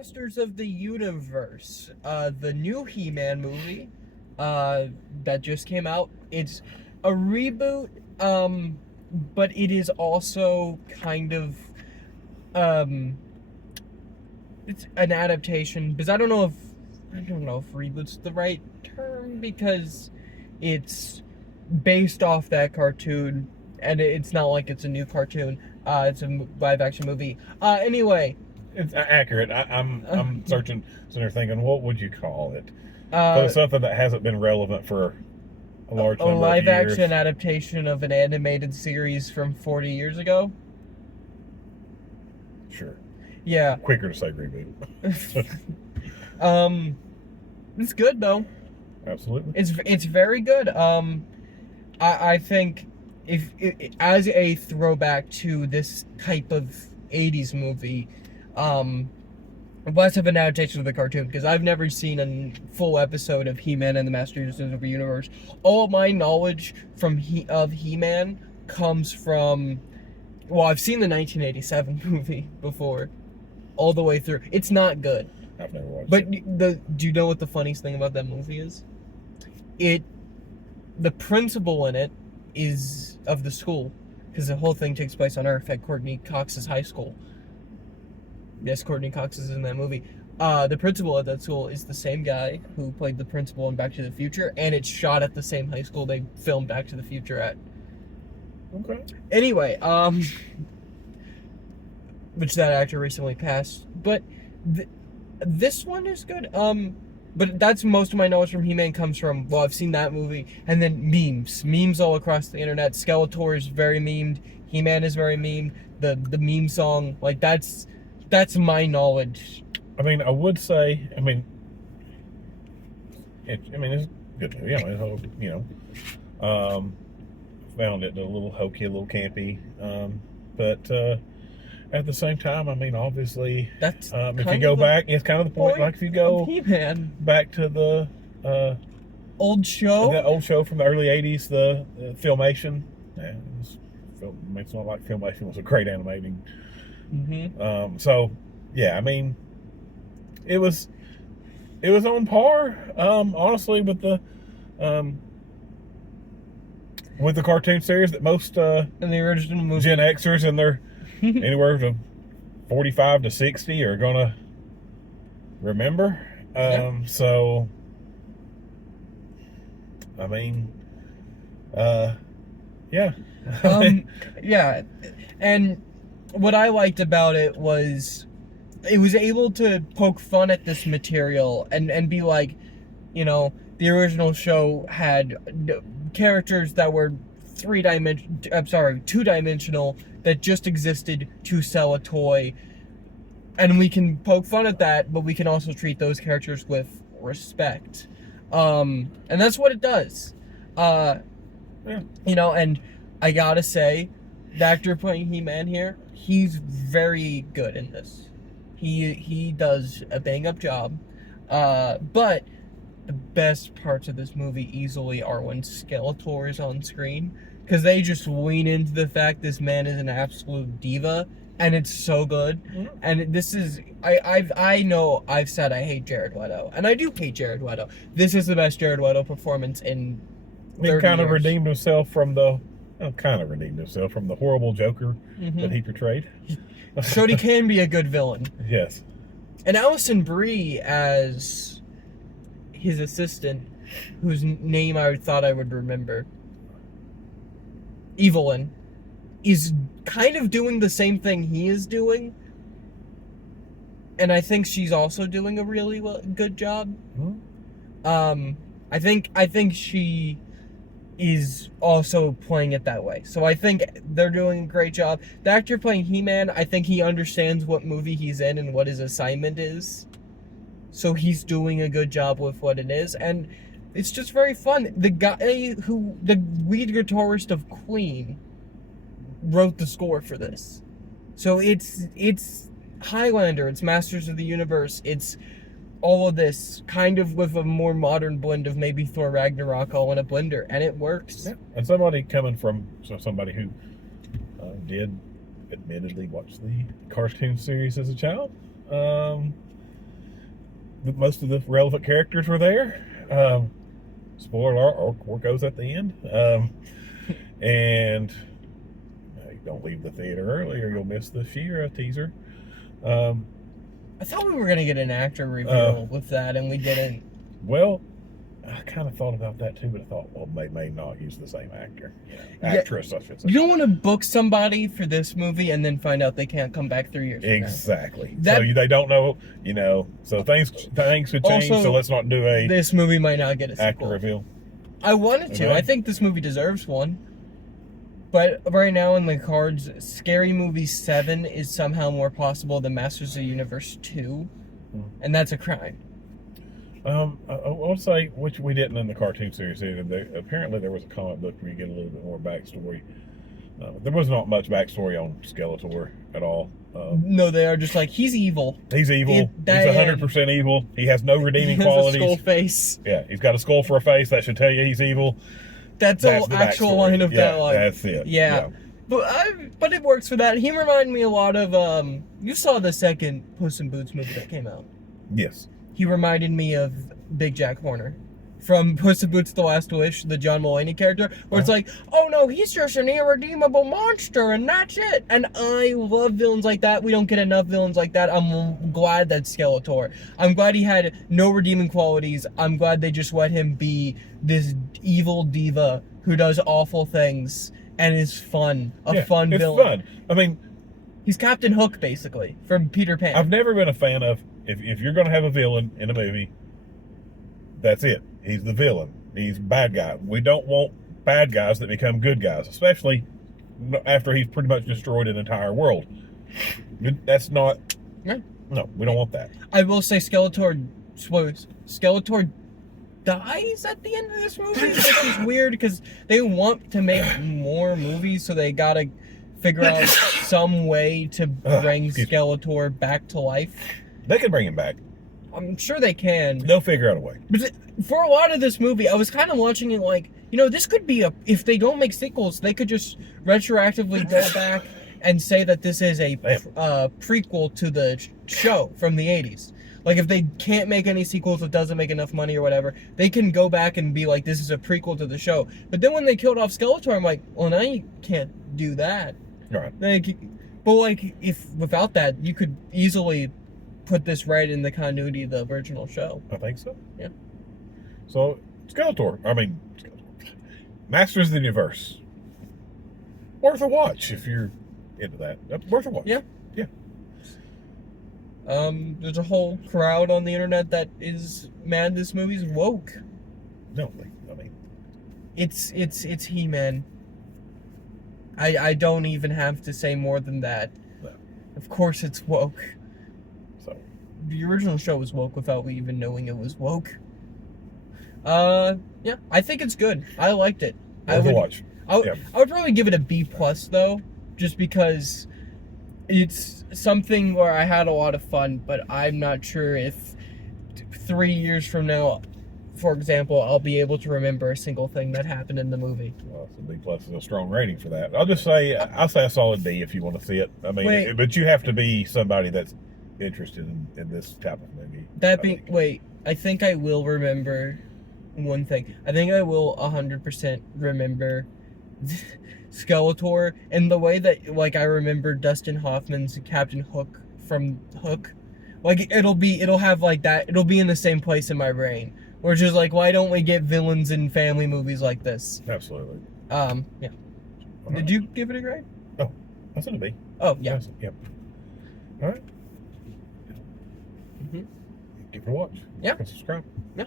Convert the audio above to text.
Masters of the Universe, the new He-Man movie, that just came out. It's a reboot, but it is also kind of, um, it's an adaptation, because I don't know if reboot's the right term, because it's based off that cartoon, and it's not like it's a new cartoon. It's a live action movie. Anyway, It's accurate. I'm searching, sitting there thinking, what would you call it? So it's uh, something that hasn't been relevant for a large a number of live years. action adaptation of an animated series from 40 years ago. Sure. Yeah. Quicker to say reboot. It's good though. Absolutely. It's very good. I think if as a throwback to this type of 80s movie, less of an adaptation of the cartoon, because I've never seen a full episode of He-Man and the Masters of the Universe. All of my knowledge from He-Man comes from, well, I've seen the 1987 movie before, all the way through. It's not good. I've never watched But it. do you know what the funniest thing about that movie is? The principal in it is of the school, because the whole thing takes place on Earth at Courtney Cox's high school. Yes, Courtney Cox is in that movie. The principal at that school is the same guy who played the principal in Back to the Future, and it's shot at the same high school they filmed Back to the Future at. Okay. Anyway, which that actor recently passed, but this one is good. But that's most of my knowledge from He-Man comes from, well, I've seen that movie, and then memes all across the internet. Skeletor is very memed. He-Man is very memed. The meme song, like that's my knowledge. I mean, I would say, I mean, it's a good movie. I mean, found it a little hokey, a little campy, but at the same time, I mean, obviously, That's if you go back, it's kind of the point. Like if you go He-Man back to the old show, from the early '80s, the Filmation. Yeah, it's not like Filmation was a great animating. Mm-hmm. So, yeah, I mean, it was on par, honestly, with the cartoon series that most in the original movie, Gen Xers and their anywhere from 45 to 60 are gonna remember. So, I mean, yeah. Yeah, and what I liked about it was able to poke fun at this material and be like, the original show had characters that were two-dimensional that just existed to sell a toy, and we can poke fun at that, but we can also treat those characters with respect, and that's what it does. Yeah. And I gotta say, the actor playing He-Man here, he's very good in this. He does a bang-up job, but the best parts of this movie easily are when Skeletor is on screen, because they just lean into the fact this man is an absolute diva, and it's so good. Mm-hmm. And this is, I know I've said I hate Jared Leto, and I do hate Jared Leto. This is the best Jared Leto performance in 30 He kind of years. redeemed himself from the horrible Joker that he portrayed. Showed he can be a good villain. Yes. And Alison Brie as his assistant, whose name I thought I would remember, Evelyn, is kind of doing the same thing he is doing. And I think she's also doing a really good job. Mm-hmm. I think she is also playing it that way. So I think they're doing a great job. The actor playing He-Man, I think he understands what movie he's in and what his assignment is. So he's doing a good job with what it is. And it's just very fun. The lead guitarist of Queen wrote the score for this. So it's Highlander, it's Masters of the Universe, it's all of this kind of with a more modern blend of maybe Thor Ragnarok all in a blender, and it works. Yeah. And somebody who did admittedly watch the cartoon series as a child, most of the relevant characters were there. Spoiler alert, Ork goes at the end. And don't leave the theater early or you'll miss the She-Ra teaser. I thought we were gonna get an actor reveal with that, and we didn't. Well, I kind of thought about that too, but I thought, well, they may not use the same actor. Actress, I should say. You don't want to book somebody for this movie and then find out they can't come back 3 years from now. Exactly. So they don't know, so things could change, Also, so let's not do a this movie might not get a sequel. actor reveal. I wanted to. Okay. I think this movie deserves one. But right now in the cards, Scary Movie 7 is somehow more possible than Masters of the Universe 2. And that's a crime. I want to say, which we didn't in the cartoon series either, apparently there was a comic book where you get a little bit more backstory. There was not much backstory on Skeletor at all. No, they are just like, he's evil. He's evil. He's 100% evil. He has no redeeming He has qualities. a skull face. Yeah, he's got a skull for a face. That should tell you he's evil. That's the actual line of dialogue. That's it. Yeah. But it works for that. He reminded me a lot of, you saw the second Puss in Boots movie that came out. Yes. He reminded me of Big Jack Horner from Puss in Boots: The Last Wish, the John Mulaney character, where it's like, oh no, he's just an irredeemable monster, and that's it. And I love villains like that. We don't get enough villains like that. I'm glad that's Skeletor. I'm glad he had no redeeming qualities. I'm glad they just let him be this evil diva who does awful things and is fun. Fun it's villain. Fun. I mean, he's Captain Hook, basically, from Peter Pan. I've never been a fan of, if you're going to have a villain in a movie, that's it. He's the villain. He's a bad guy. We don't want bad guys that become good guys, especially after he's pretty much destroyed an entire world. That's not... No, we don't want that. I will say Skeletor dies at the end of this movie, which is weird because they want to make more movies, so they gotta figure out some way to bring Skeletor back to life. They can bring him back. I'm sure they can. They'll figure out a way. But for a lot of this movie, I was kind of watching it like, this could be if they don't make sequels, they could just retroactively go back and say that this is a prequel to the show from the 80s. Like, if they can't make any sequels, it doesn't make enough money or whatever, they can go back and be like, this is a prequel to the show. But then when they killed off Skeletor, I'm like, well, now you can't do that. Right. If without that, you could easily put this right in the continuity of the original show. I think so. Yeah. So, Masters of the Universe. Worth a watch if you're into that. Worth a watch. Yeah. Yeah. There's a whole crowd on the internet that is mad this movie's woke. No, I mean... It's He-Man. I don't even have to say more than that. No. Of course it's woke. So... The original show was woke without we even knowing it was woke. Yeah, I think it's good. I liked it. Worth a watch. I would probably give it a B+ though, just because it's something where I had a lot of fun, but I'm not sure if 3 years from now, for example, I'll be able to remember a single thing that happened in the movie. Well, so B+ is a strong rating for that. I'll say a solid B if you want to see it. I mean, but you have to be somebody that's interested in this type of movie. I think I will remember one thing. I think I will 100% remember Skeletor and the way that, I remember Dustin Hoffman's Captain Hook from Hook. It'll have that. It'll be in the same place in my brain. Where it's just why don't we get villains in family movies like this? Absolutely. Yeah. Did you give it a grade? Oh, I said a B. Oh, yeah. Yep. All right. Mm-hmm. Give it a watch. Yeah. And subscribe. Yeah.